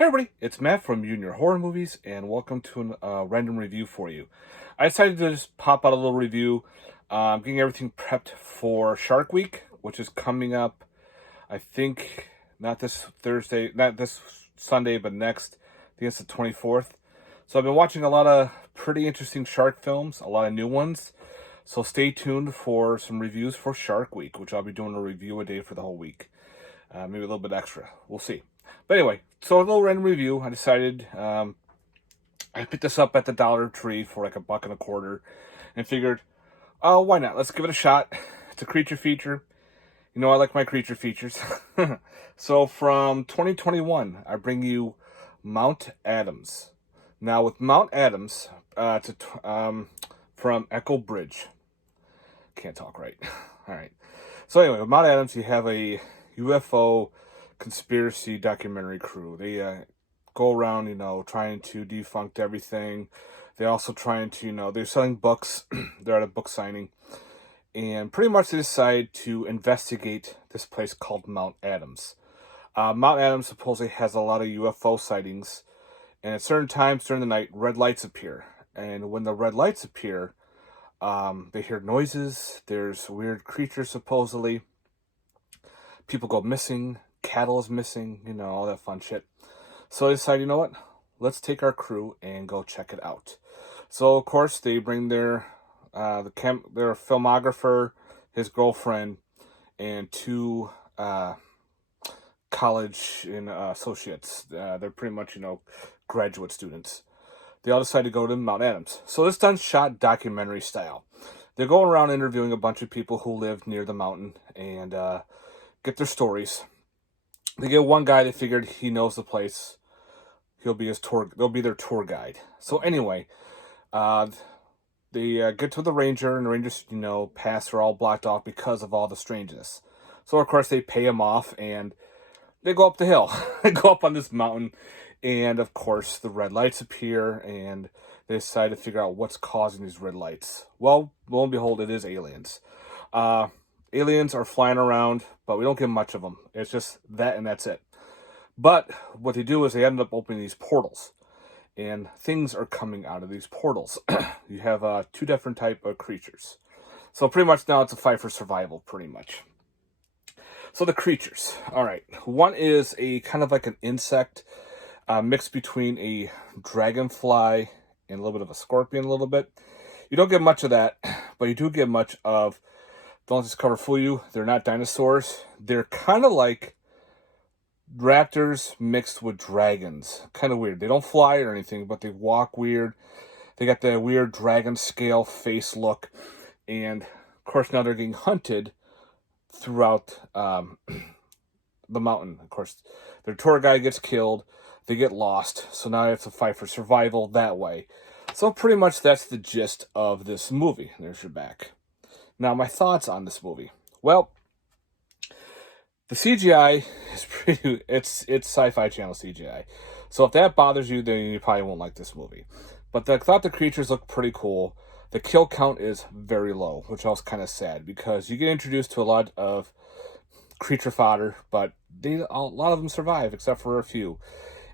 Hey everybody, it's Matt from Junior Horror Movies, and welcome to a random review for you. I decided to just pop out a little review, getting everything prepped for Shark Week, which is coming up, I think, not this Thursday, not this Sunday, but next. I think it's the 24th. So I've been watching a lot of pretty interesting shark films, a lot of new ones. So stay tuned for some reviews for Shark Week, which I'll be doing a review a day for the whole week. Maybe a little bit extra. We'll see. But anyway, so a little random review. I decided I picked this up at the Dollar Tree for like $1.25 and figured, oh, why not? Let's give it a shot. It's a creature feature. You know, I like my creature features. So from 2021, I bring you Mount Adams. Now with Mount Adams, from Echo Bridge. Can't talk right. All right. So anyway, with Mount Adams, you have a UFO conspiracy documentary crew. They go around, trying to defunct everything. They also trying to, they're selling books. They're at a book signing. And pretty much they decide to investigate this place called Mount Adams. Mount Adams supposedly has a lot of UFO sightings. And at certain times during the night, red lights appear. And when the red lights appear, they hear noises. There's weird creatures, supposedly. People go missing. Cattle is missing. All that fun shit. So they decide, you know what? Let's take our crew and go check it out. So, of course, they bring their filmographer, his girlfriend, and two college associates. They're pretty much, graduate students. They all decide to go to Mount Adams. So this done shot documentary style. They're going around interviewing a bunch of people who live near the mountain and get their stories. They get one guy that figured he knows the place. He'll be they'll be their tour guide. So anyway, they get to the ranger, and the rangers, paths are all blocked off because of all the strangeness. So of course they pay him off, and they go up the hill. They go up on this mountain, and of course the red lights appear, and they decide to figure out what's causing these red lights. Well, lo and behold, it is aliens. Aliens are flying around, but we don't get much of them. It's just that, and that's it. But what they do is they end up opening these portals, and things are coming out of these portals. You have two different type of creatures. So pretty much now it's a fight for survival, pretty much. So the creatures. All right. One is a kind of like an insect mixed between a dragonfly and a little bit of a scorpion a little bit. You don't get much of that, but you do get much of, don't let this cover fool you, they're not dinosaurs. They're kind of like raptors mixed with dragons. Kind of weird. They don't fly or anything, but they walk weird. They got that weird dragon scale face look. And, of course, now they're getting hunted throughout the mountain. Of course, their tour guide gets killed. They get lost. So now they have to fight for survival that way. So pretty much that's the gist of this movie. There's your back. Now, my thoughts on this movie. Well, the CGI is pretty, it's Sci-Fi Channel CGI. So if that bothers you, then you probably won't like this movie. But I thought the creatures look pretty cool. The kill count is very low, which I was kind of sad, because you get introduced to a lot of creature fodder, but a lot of them survive, except for a few.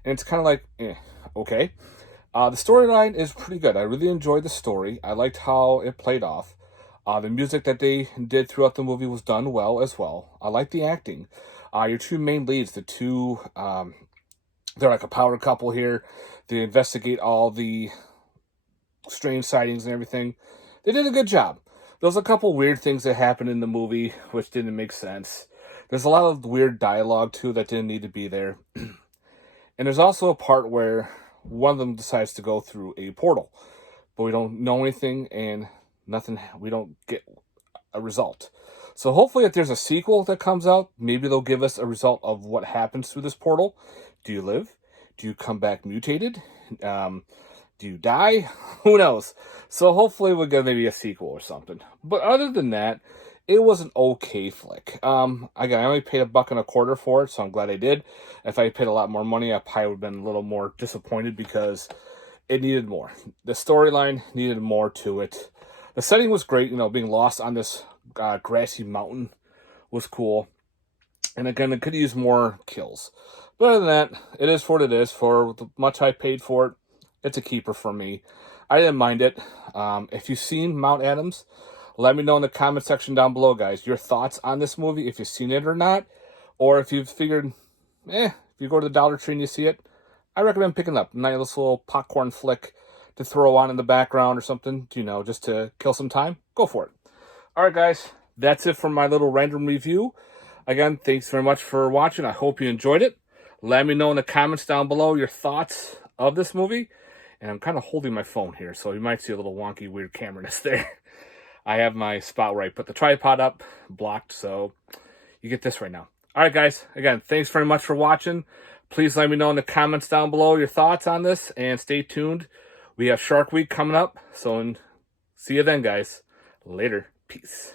And it's kind of like, okay. The storyline is pretty good. I really enjoyed the story. I liked how it played off. The music that they did throughout the movie was done well as well. I like the acting. Your two main leads, they're like a power couple here. They investigate all the strange sightings and everything. They did a good job. There's a couple weird things that happened in the movie which didn't make sense. There's a lot of weird dialogue too that didn't need to be there. And there's also a part where one of them decides to go through a portal, but we don't know anything, and we don't get a result. So hopefully if there's a sequel that comes out, maybe they'll give us a result of what happens through this portal. Do you live? Do you come back mutated? Do you die? Who knows? So hopefully we'll get maybe a sequel or something. But other than that, it was an okay flick. Again, I only paid $1.25 for it, so I'm glad I did. If I paid a lot more money, I probably would have been a little more disappointed, because it needed more. The storyline needed more to it. The setting was great, being lost on this grassy mountain was cool. And again, it could use more kills. But other than that, it is for what it is. For the much I paid for it, it's a keeper for me. I didn't mind it. If you've seen Mount Adams, let me know in the comment section down below, guys, your thoughts on this movie, if you've seen it or not. Or if you've figured, if you go to the Dollar Tree and you see it, I recommend picking it up. A nice little popcorn flick to throw on in the background or something, just to kill some time. Go for it. All right, guys, that's it for my little random review. Again, thanks very much for watching. I hope you enjoyed it. Let me know in the comments down below your thoughts of this movie. And I'm kind of holding my phone here, so you might see a little wonky, weird camera-ness there. I have my spot where I put the tripod up blocked, so you get this right now. All right, guys. Again, thanks very much for watching. Please let me know in the comments down below your thoughts on this, and stay tuned. We have Shark Week coming up, so see you then, guys. Later. Peace.